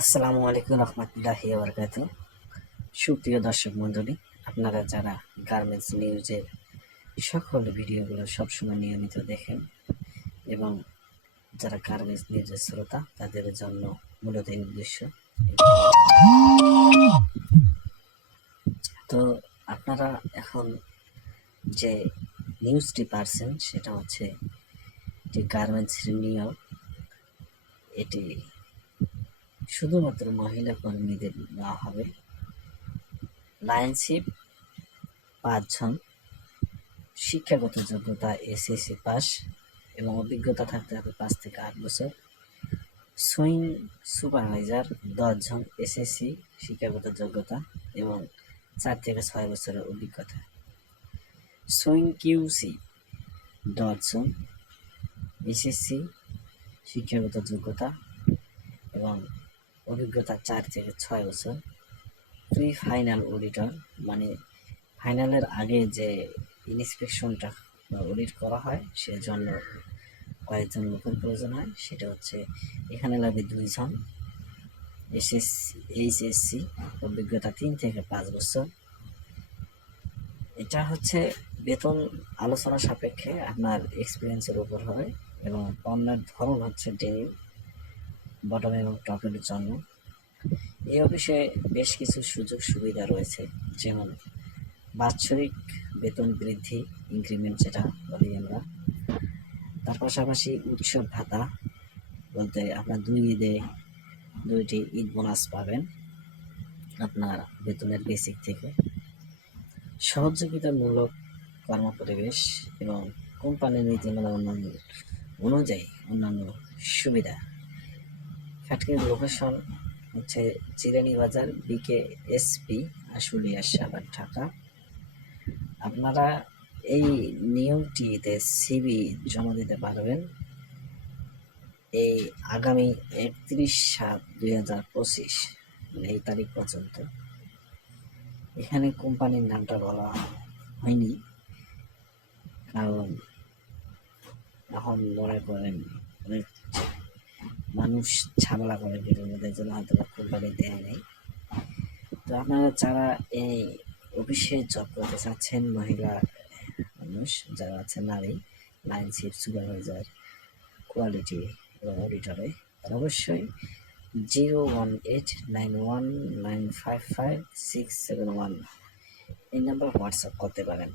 আসসালামু আলাইকুম রহমতুল্লাহি বরকাত সুপ্রিয় দর্শক মণ্ডলী, আপনারা যারা গার্মেন্টস নিউজের সকল ভিডিওগুলো সবসময় নিয়মিত দেখেন এবং যারা গার্মেন্টস নিউজের শ্রোতা, তাদের জন্য মূলত এই উদ্দেশ্য। তো আপনারা এখন যে নিউজটি পারছেন, সেটা হচ্ছে যে গার্মেন্টস নিয়োগ এটি শুধুমাত্র মহিলা কর্মীদের দেওয়া হবে। লাইনশিপ পাঁচজন, শিক্ষাগত যোগ্যতা এসএসসি পাস এবং অভিজ্ঞতা থাকতে হবে পাঁচ থেকে আট বছর। সুইং সুপারভাইজার, দশজন এসএসসি, শিক্ষাগত যোগ্যতা এবং চার থেকে ছয় বছরের অভিজ্ঞতা। সুইং কিউসি, দশজন এসএসসি, শিক্ষাগত যোগ্যতা এবং অভিজ্ঞতা চার থেকে ছয় বছর। প্রি ফাইনাল অডিটর মানে ফাইনালের আগে যে ইন্সপেকশনটা অডিট করা হয়, সেজন্য কয়েকজন লোকের প্রয়োজন হয়, সেটা হচ্ছে এখানে লাগবে দুইজন। এসএস, এইচএসসি অভিজ্ঞতা তিন থেকে পাঁচ বছর। এটা হচ্ছে বেতন আলোচনা সাপেক্ষে আপনার এক্সপিরিয়েন্সের উপর হবে এবং পণ্যের ধরন হচ্ছে ডেনিম বটম এবং টপের জন্য। এই অফিসে বেশ কিছু সুযোগ সুবিধা রয়েছে, যেমন বাৎসরিক বেতন বৃদ্ধি ইনক্রিমেন্ট যেটা বলি আমরা, তার পাশাপাশি উৎসব ভাতা বলতে আপনার দুই ঈদে দুইটি ঈদ বোনাস পাবেন আপনার বেতনের বেসিক থেকে। সহযোগিতামূলক কর্ম পরিবেশ এবং কোম্পানির নীতিমালা অন্যান্য অনুযায়ী অন্যান্য সুবিধা ফ্যাক্টরির লোকেশন হচ্ছে চিরানি বাজার বিকে এসপি আশুলিয়া, সাভার, ঢাকা। আপনারা এই নিয়মটিতে সিবি জমা দিতে পারবেন। এই আগামী একত্রিশ সাত দুই হাজার পঁচিশ মানে এই তারিখ পর্যন্ত। এখানে কোম্পানির নামটা বলা হয়নি, কারণ এখন মনে করেন অনেক মানুষ ঝামেলা করে বিরোধীদের জন্য হয়তো বা কোম্পানি দেয় নেই। তো আপনারা যারা এই অফিসে জব করতে চাচ্ছেন, মহিলা মানুষ, যারা আছে নারী লাইন শিপ সুপারভাইজার কোয়ালিটি এবং অডিটরে অবশ্যই zero one eight nine one nine five five six seven one এই নাম্বার হোয়াটসঅ্যাপ করতে পারেন।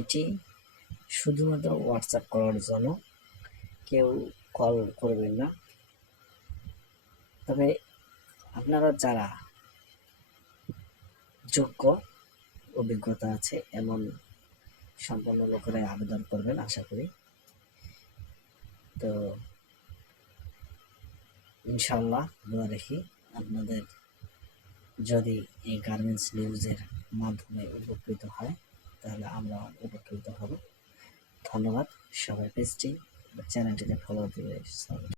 এটি শুধুমাত্র হোয়াটসঅ্যাপ করার জন্য কেউ কল করবেন না। তবে আপনারা যারা যোগ্য, অভিজ্ঞতা আছে, এমন সম্পন্ন লোকেরাই আবেদন করবেন, আশা করি। তো ইনশাল্লাহ দোয়া রাখি। আপনাদের যদি এই গার্মেন্টস নিউজের মাধ্যমে উপকৃত হয়, তাহলে আমরা উপকৃত হব। ধন্যবাদ। সবাই পেজটি চ্যানেলটিতে ফলো দিবে